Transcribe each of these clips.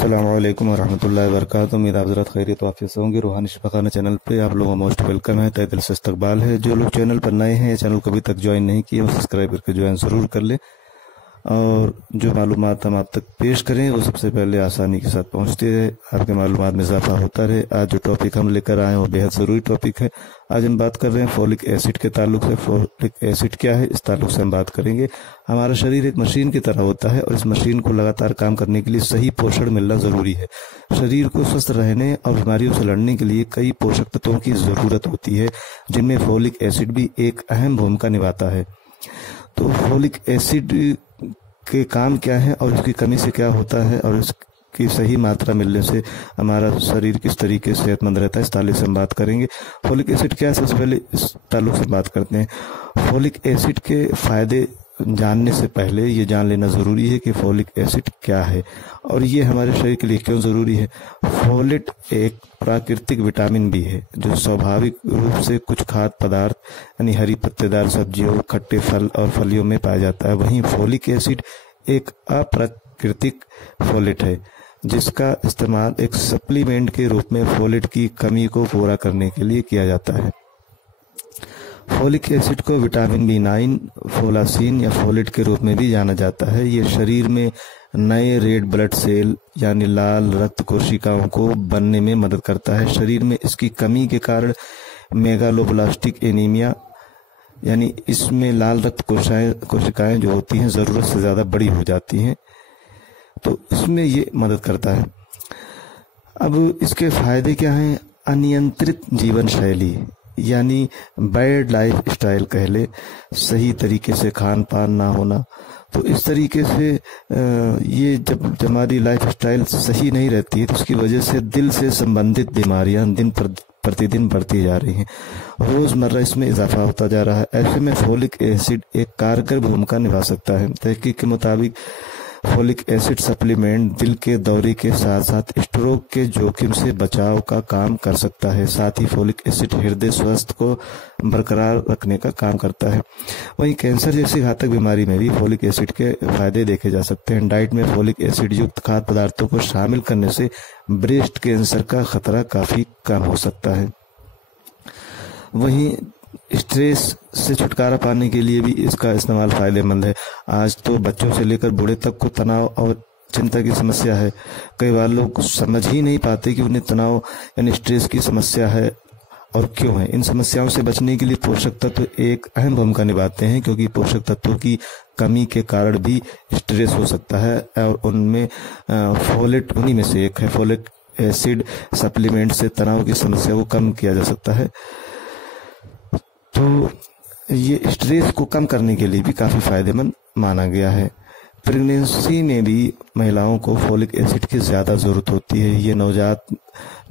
अस्सलामुअलैकुम वरहमतुल्लाहि वबरकातुहू। उम्मीद आप हज़रात खैरियत वाफियत से होंगे। रूहानी शिफाखाना चैनल पे आप लोगों का मोस्ट वेलकम है, तहे दिल से इस्तकबाल है। जो लोग चैनल पर नए हैं, चैनल को अभी तक ज्वाइन नहीं किए, वो सब्सक्राइब करके ज्वाइन ज़रूर कर ले। और जो मालूमात हम आप तक पेश करें वो सबसे पहले आसानी के साथ पहुंचती रहे, आपके मालूमात में इजाफा होता रहे। आज जो टॉपिक हम लेकर आए हैं वो बेहद ज़रूरी टॉपिक है। आज हम बात कर रहे हैं फोलिक एसिड के ताल्लुक से। फोलिक एसिड क्या है, इस ताल्लुक से हम बात करेंगे। हमारा शरीर एक मशीन की तरह होता है और इस मशीन को लगातार काम करने के लिए सही पोषण मिलना ज़रूरी है। शरीर को स्वस्थ रहने और बीमारियों से लड़ने के लिए कई पोषक तत्वों की ज़रूरत होती है, जिनमें फोलिक एसिड भी एक अहम भूमिका निभाता है। तो फोलिक एसिड के काम क्या है और इसकी कमी से क्या होता है और इसकी सही मात्रा मिलने से हमारा शरीर किस तरीके से सेहतमंद रहता है, इस ताल्लुक से हम बात करेंगे। फोलिक एसिड क्या है, सबसे पहले इस ताल्लुक से बात करते हैं। फोलिक एसिड के फायदे जानने से पहले ये जान लेना ज़रूरी है कि फोलिक एसिड क्या है और ये हमारे शरीर के लिए क्यों ज़रूरी है। फोलेट एक प्राकृतिक विटामिन भी है जो स्वाभाविक रूप से कुछ खाद्य पदार्थ यानी हरी पत्तेदार सब्जियों, खट्टे फल और फलियों में पाया जाता है। वहीं फोलिक एसिड एक अप्राकृतिक फोलेट है जिसका इस्तेमाल एक सप्लीमेंट के रूप में फोलेट की कमी को पूरा करने के लिए किया जाता है। फोलिक एसिड को विटामिन B9, फोलासिन या फोलेट के रूप में भी जाना जाता है। ये शरीर में नए रेड ब्लड सेल यानी लाल रक्त कोशिकाओं को बनने में मदद करता है। शरीर में इसकी कमी के कारण मेगालोब्लास्टिक एनीमिया यानी इसमें लाल रक्त कोशिकाएं जो होती हैं ज़रूरत से ज़्यादा बड़ी हो जाती हैं, तो इसमें ये मदद करता है। अब इसके फायदे क्या हैं? अनियंत्रित जीवन शैली यानी बैड लाइफ स्टाइल कह ले, सही तरीके से खान पान ना होना। तो इस तरीके से ये जब हमारी लाइफ स्टाइल सही नहीं रहती है तो उसकी वजह से दिल से संबंधित बीमारियां दिन प्रतिदिन बढ़ती जा रही हैं। रोज़मर्रा इसमें इजाफा होता जा रहा है। ऐसे में फोलिक एसिड एक कारगर भूमिका निभा सकता है। तहकीक के मुताबिक फोलिक एसिड सप्लीमेंट दिल के दौरे के साथ साथ स्ट्रोक के जोखिम से बचाव का काम कर सकता है। साथ ही फोलिक एसिड हृदय स्वास्थ्य को बरकरार रखने का काम करता है। वहीं कैंसर जैसी घातक बीमारी में भी फोलिक एसिड के फायदे देखे जा सकते हैं। डाइट में फोलिक एसिड युक्त खाद्य पदार्थों को शामिल करने से ब्रेस्ट कैंसर का खतरा काफी कम हो सकता है। वहीं स्ट्रेस से छुटकारा पाने के लिए भी इसका इस्तेमाल फायदेमंद है। आज तो बच्चों से लेकर बूढ़े तक को तनाव और चिंता की समस्या है। कई बार लोग समझ ही नहीं पाते कि उन्हें तनाव यानी स्ट्रेस की समस्या है और क्यों है। इन समस्याओं से बचने के लिए पोषक तत्व एक अहम भूमिका निभाते हैं, क्योंकि पोषक तत्वों की कमी के कारण भी स्ट्रेस हो सकता है और उनमें फोलेट उन्हीं में से एक है। फोलिक एसिड सप्लीमेंट से तनाव की समस्या को कम किया जा सकता है। तो ये स्ट्रेस को कम करने के लिए भी काफ़ी फायदेमंद माना गया है। प्रेगनेंसी में भी महिलाओं को फोलिक एसिड की ज़्यादा ज़रूरत होती है। ये नवजात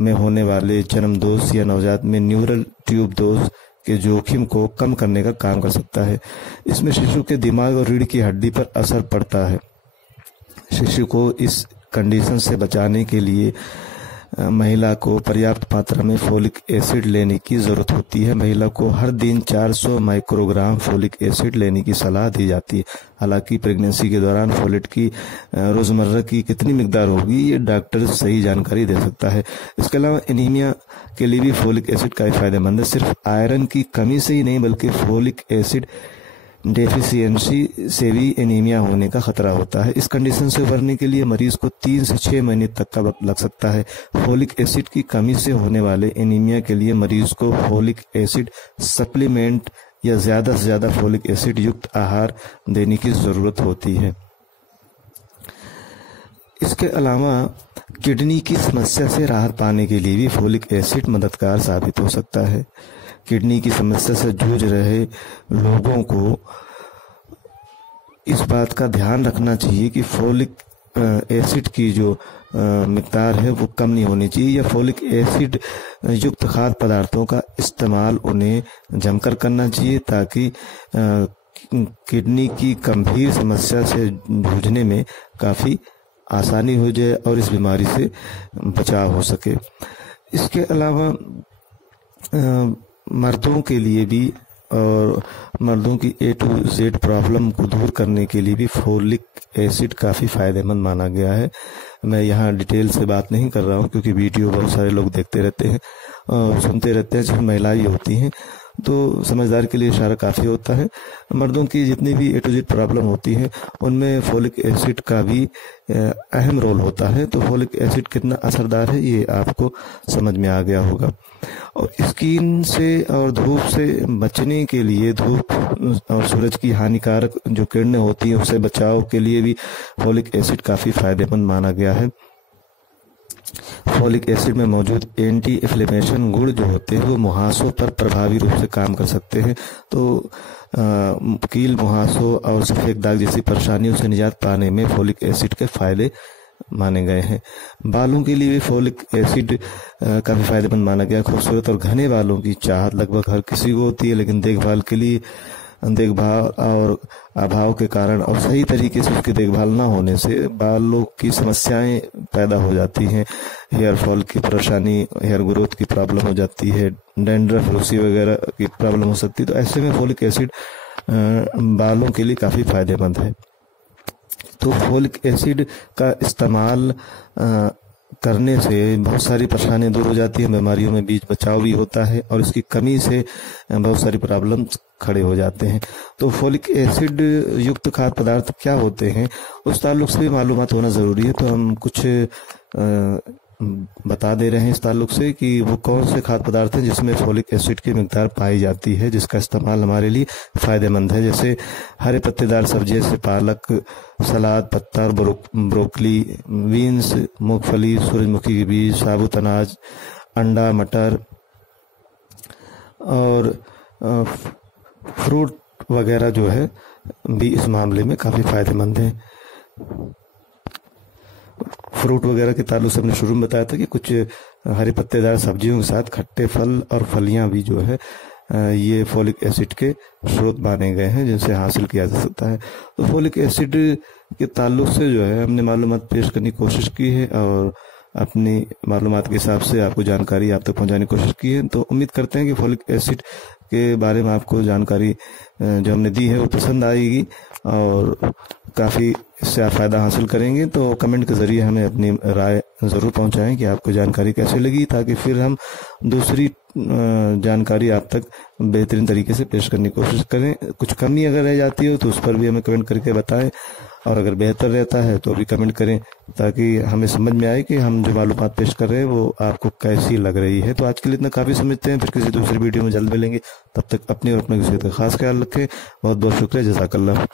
में होने वाले जन्म दोष या नवजात में न्यूरल ट्यूब दोष के जोखिम को कम करने का काम कर सकता है। इसमें शिशु के दिमाग और रीढ़ की हड्डी पर असर पड़ता है। शिशु को इस कंडीशन से बचाने के लिए महिला को पर्याप्त मात्रा में फोलिक एसिड लेने की ज़रूरत होती है। महिला को हर दिन 400 माइक्रोग्राम फोलिक एसिड लेने की सलाह दी जाती है। हालांकि प्रेगनेंसी के दौरान फोलेट की रोज़मर्रा की कितनी मिकदार होगी ये डॉक्टर सही जानकारी दे सकता है। इसके अलावा एनीमिया के लिए भी फोलिक एसिड काफ़ी फायदेमंद है। सिर्फ आयरन की कमी से ही नहीं बल्कि फोलिक एसिड डेफिशिएंसी से भी एनीमिया होने का खतरा होता है। इस कंडीशन से उभरने के लिए मरीज को 3 से 6 महीने तक का वक्त लग सकता है। फोलिक एसिड की कमी से होने वाले एनीमिया के लिए मरीज को फोलिक एसिड सप्लीमेंट या ज़्यादा से ज़्यादा फोलिक एसिड युक्त आहार देने की ज़रूरत होती है। इसके अलावा किडनी की समस्या से राहत पाने के लिए भी फोलिक एसिड मददगार साबित हो सकता है। किडनी की समस्या से जूझ रहे लोगों को इस बात का ध्यान रखना चाहिए कि फोलिक एसिड की जो मिकदार है वो कम नहीं होनी चाहिए या फोलिक एसिड युक्त खाद्य पदार्थों का इस्तेमाल उन्हें जमकर करना चाहिए, ताकि किडनी की गंभीर समस्या से जूझने में काफ़ी आसानी हो जाए और इस बीमारी से बचाव हो सके। इसके अलावा मर्दों के लिए भी और मर्दों की A to Z प्रॉब्लम को दूर करने के लिए भी फोलिक एसिड काफ़ी फ़ायदेमंद माना गया है। मैं यहाँ डिटेल से बात नहीं कर रहा हूँ, क्योंकि वीडियो बहुत सारे लोग देखते रहते हैं और सुनते रहते हैं, जिसमें महिलाएं होती हैं, तो समझदार के लिए इशारा काफ़ी होता है। मर्दों की जितनी भी ए टू जेड प्रॉब्लम होती है उनमें फोलिक एसिड का भी अहम रोल होता है। तो फोलिक एसिड कितना असरदार है ये आपको समझ में आ गया होगा। और स्किन से और धूप से बचने के लिए, धूप और सूरज की हानिकारक जो किरणें होती हैं उससे बचाव के लिए भी फोलिक एसिड काफ़ी फायदेमंद माना गया है। फोलिक एसिड में मौजूद एंटी इन्फ्लेमेशन गुण जो होते हैं वो मुहासों पर प्रभावी रूप से काम कर सकते हैं। तो कील, मुहासों और सफेद दाग जैसी परेशानियों से निजात पाने में फोलिक एसिड के फायदे माने गए हैं। बालों के लिए भी फोलिक एसिड काफ़ी फायदेमंद माना गया। खूबसूरत और घने बालों की चाहत लगभग हर किसी को होती है, लेकिन देखभाल और अभाव के कारण और सही तरीके से उसकी देखभाल ना होने से बालों की समस्याएं पैदा हो जाती हैं। हेयर फॉल की परेशानी, हेयर ग्रोथ की प्रॉब्लम हो जाती है, डैंड्रफ, रूसी वगैरह की प्रॉब्लम हो सकती है। तो ऐसे में फोलिक एसिड बालों के लिए काफ़ी फायदेमंद है। तो फोलिक एसिड का इस्तेमाल करने से बहुत सारी परेशानियां दूर हो जाती हैं, बीमारियों में बीच बचाव भी होता है और इसकी कमी से बहुत सारी प्रॉब्लम्स खड़े हो जाते हैं। तो फोलिक एसिड युक्त खाद्य पदार्थ क्या होते हैं उस ताल्लुक से भी मालूमात होना ज़रूरी है। तो हम कुछ बता दे रहे हैं इस ताल्लुक से कि वो कौन से खाद्य पदार्थ हैं जिसमें फोलिक एसिड की मिकदार पाई जाती है, जिसका इस्तेमाल हमारे लिए फ़ायदेमंद है। जैसे हरे पत्तेदार सब्जियां जैसे पालक, सलाद पत्ता, ब्रोकली, बीन्स, मूंगफली, सूरजमुखी के बीज, साबुत अनाज, अंडा, मटर और फ्रूट वगैरह जो है भी इस मामले में काफ़ी फायदेमंद हैं। फ्रूट वगैरह के ताल्लुक से हमने शुरू में बताया था कि कुछ हरे पत्तेदार सब्जियों के साथ खट्टे फल और फलियां भी जो है ये फोलिक एसिड के स्रोत माने गए हैं जिनसे हासिल किया जा सकता है। तो फोलिक एसिड के ताल्लुक से जो है हमने मालूमात पेश करने की कोशिश की है और अपनी मालूमात के हिसाब से आपको जानकारी आप तक पहुंचाने की कोशिश की है। तो उम्मीद करते हैं कि फोलिक एसिड के बारे में आपको जानकारी जो हमने दी है वो पसंद आएगी और काफ़ी इससे आप फ़ायदा हासिल करेंगे। तो कमेंट के ज़रिए हमें अपनी राय ज़रूर पहुंचाएं कि आपको जानकारी कैसे लगी, ताकि फिर हम दूसरी जानकारी आप तक बेहतरीन तरीके से पेश करने की कोशिश करें। कुछ कमी अगर रह जाती हो तो उस पर भी हमें कमेंट करके बताएं और अगर बेहतर रहता है तो भी कमेंट करें, ताकि हमें समझ में आए कि हम जो मालूमात पेश कर रहे हैं वो आपको कैसी लग रही है। तो आज के लिए इतना काफ़ी समझते हैं, फिर किसी दूसरी वीडियो में जल्द मिलेंगे। तब तक अपनी और अपने किसी का खास ख्याल रखें। बहुत बहुत शुक्रिया, जज़ाकल्लाह।